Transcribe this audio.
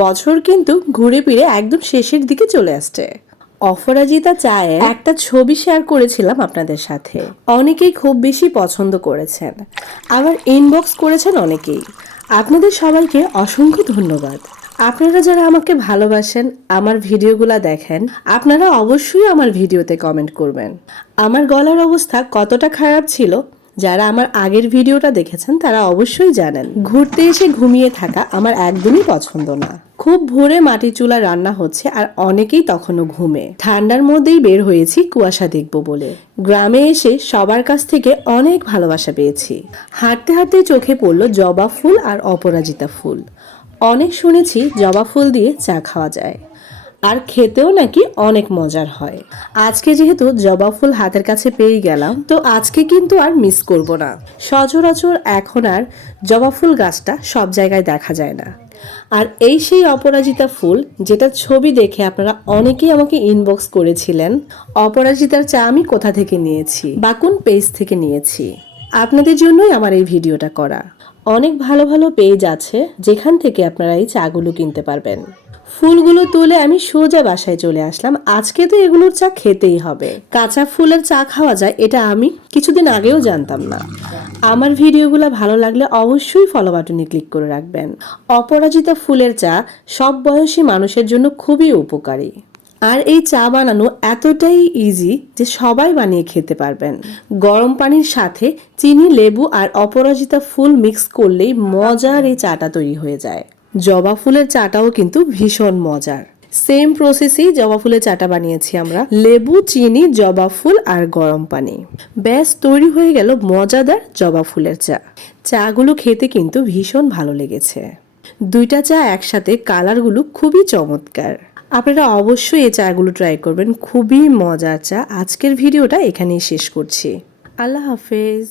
বছর কিন্তু ঘুরে ফিরে একদম শেষের দিকে চলে আসছে। অপরাজিতা চায়ে একটা ছবি শেয়ার করেছিলাম আপনাদের সাথে, অনেকেই খুব বেশি পছন্দ করেছেন, আবার ইনবক্স করেছেন অনেকেই। আপনাদের সবাইকে অসংখ্য ধন্যবাদ। আপনারা যারা আমাকে ভালোবাসেন, আমার ভিডিওগুলো দেখেন, আপনারা অবশ্যই আমার ভিডিওতে কমেন্ট করবেন আমার গলার অবস্থা কতটা খারাপ ছিল। যারা আমার আগের ভিডিওটা দেখেছেন তারা অবশ্যই জানেন ঘুরতে এসে ঘুমিয়ে থাকা আমার একদমই পছন্দ না। খুব ভোরে মাটির চুলা রান্না হচ্ছে আর অনেকেই তখনও ঘুমে। ঠান্ডার মধ্যেই বের হয়েছি কুয়াশা দেখব বলে। গ্রামে এসে সবার কাছ থেকে অনেক ভালোবাসা পেয়েছি। হাঁটতে হাঁটতে চোখে পড়লো জবা ফুল আর অপরাজিতা ফুল। অনেক শুনেছি জবা ফুল দিয়ে চা খাওয়া যায়, আর খেতেও নাকি অনেক মজার হয়। আজকে যেহেতু জবা ফুল হাতের কাছে পেয়ে গেলাম, তো আজকে কিন্তু আর মিস করব না। সচরাচর এখন আর জবা ফুল গাছটা সব জায়গায় দেখা যায় না। আর এই সেই অপরাজিতা ফুল, যেটা ছবি দেখে আপনারা অনেকেই আমাকে ইনবক্স করেছিলেন অপরাজিতার চা আমি কোথা থেকে নিয়েছি বা কোন পেজ থেকে নিয়েছি। আপনাদের জন্যই আমার এই ভিডিওটা করা। অনেক ভালো ভালো পেজ আছে যেখান থেকে আপনারা এই চাগুলো কিনতে পারবেন। ফুলগুলো তুলে আমি সোজা বাসায় চলে আসলাম। আজকে তো এগুলোর চা খেতেই হবে। কাঁচা ফুলের চা খাওয়া যায় এটা আমি কিছুদিন আগেও জানতাম না। আমার ভিডিওগুলো ভালো লাগলে অবশ্যই ফলো বাটনে ক্লিক করে রাখবেন। অপরাজিতা ফুলের চা সব বয়সী মানুষের জন্য খুবই উপকারী। আর এই চা বানানো এতটাই ইজি যে সবাই বানিয়ে খেতে পারবেন। গরম পানির সাথে চিনি, লেবু আর অপরাজিতা ফুল মিক্স করলেই মজার এই চাটা তৈরি হয়ে যায়। জবা ফুলের চাটাও কিন্তু ভীষণ মজার। সেম প্রসেসেই জবা ফুলের চাটা বানিয়েছি আমরা। লেবু, চিনি, জবা ফুল আর গরম পানি, ব্যাস তৈরি হয়ে গেল মজাদার জবা ফুলের চা। চাগুলো খেতে কিন্তু ভীষণ ভালো লেগেছে। দুইটা চা একসাথে, কালারগুলো খুবই চমৎকার। আপনারা অবশ্যই এই চাগুলো ট্রাই করবেন, খুবই মজার চা। আজকের ভিডিওটা এখানেই শেষ করছি। আল্লাহ হাফেজ।